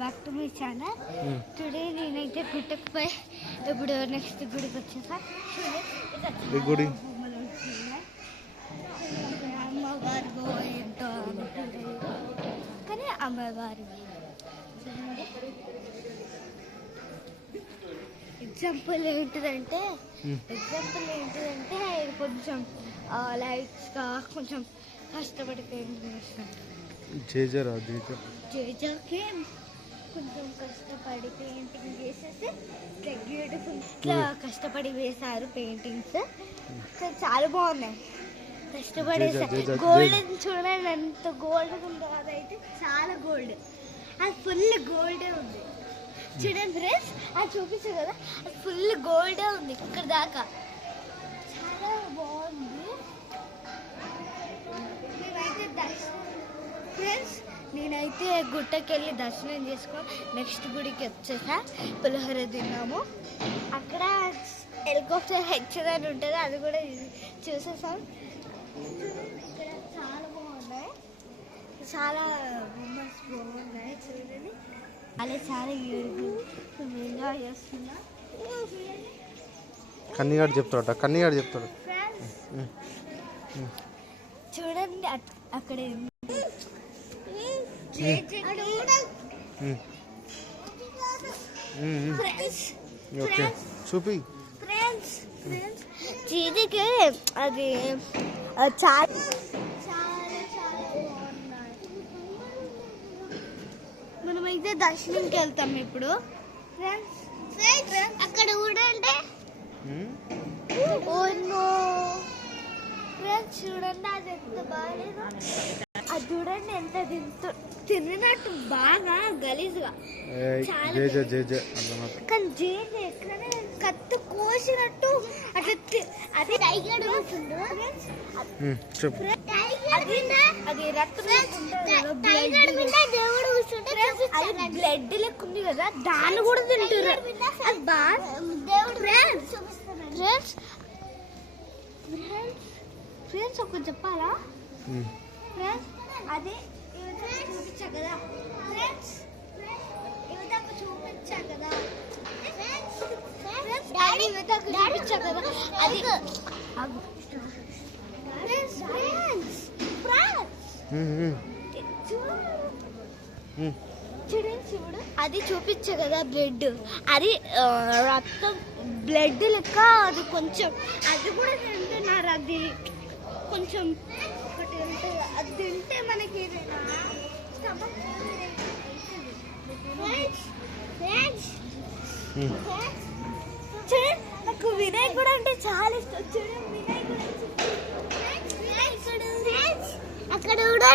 Back to my channel today నేనైతే గుట్టకుపోయి ఇప్పుడు నెక్స్ట్ గుడికి వచ్చేసా. గుడి? అమ్మవారు ఎంతో కానీ అమ్మవారు ఎగ్జాంపుల్ ఏంటిదంటే ఎగ్జాంపుల్ ఏంటిదంటే కొంచెం లైట్స్గా కొంచెం కష్టపడి పెయింటింగ్ చేసినట్టు జేజరా కొంచెం కష్టపడి పెయింటింగ్ చేసేసి బ్యూటిఫుల్ ఇట్లా కష్టపడి వేశారు పెయింటింగ్స్. చాలా బాగున్నాయి. కష్టపడి గోల్డెన్ చూడండి ఎంత గోల్డ్ ఉందో అదైతే చాలా గోల్డ్. అది ఫుల్ గోల్డే ఉంది. చూడండి ఫ్రెండ్స్ అది చూపించు కదా అది ఫుల్ గోల్డే ఉంది ఇక్కడ దాకా. చాలా బాగుంది. నేనైతే గుట్టకెళ్ళి దర్శనం చేసుకొని నెక్స్ట్ గుడికి వచ్చేసా. పులిహోర తిన్నాము. అక్కడ హెలికాప్టర్ హెచ్చర్ అని ఉంటుంది అది కూడా చూసేసాం. ఇక్కడ చాలా బాగున్నాయి. చాలా బొమ్మస్ బాగున్నాయి చూడండి. అలా చాలా ఎంజాయ్ చేస్తున్నా. కన్నీగాడు చెప్తాడట కన్నీగాడు చెప్తాడు. చూడండి అక్కడ ఉంది. Um. Um, um. Friends okay చూపి ఫ్రెండ్స్ ఫ్రెండ్స్ చీటికి అది బాగున్నాయి మనమైతే దర్శనంకి వెళ్తాం ఇప్పుడు. ఫ్రెండ్స్ ఫ్రెండ్స్ అక్కడ కూడా అంటే ఉమ్. ఓ నో ఫ్రెండ్స్ చూడండి అది ఎంత బాగాలేదు అది చూడండి ఎంత తింటు తిన్నట్టు బాగా గలీజ్గా. జేజ జేజ కానీ ఎక్కడ కత్తి కోసినట్టు అట్లా అది టైగర్ చెప్పు. అది ఉంటుంది కదా, blood. అది బ్లడ్ లెక్క ఉంది కదా దాన్ని కూడా తింటారు అది బాగా ఫ్రెండ్స్ ఫ్రెండ్స్ ఫ్రెండ్స్ ఒకటి చెప్పాలా. ఫ్రెండ్స్ అది చూపించా కదా. ఫ్రెండ్స్ యువతకు చూపించా కదా. డాడీ యువతకు చూపించా కదా. అది. ఫ్రెండ్స్ ఫ్రెండ్స్ ఫ్రెండ్స్ చూడు ఉమ్. చూడండి చూడు. అది చూపించే కదా బ్లడ్. అది రక్తం బ్లడ్ లెక్క అది కొంచెం. అది కూడా తింటున్నారు అది. కొంచెం ఒకటి ఉంటుంది అది తింటే మనకి. చూడండి నాకు వినాయకుడు అంటే చాలా ఇష్టం. చూడండి వినాయకుడు అక్కడ కూడా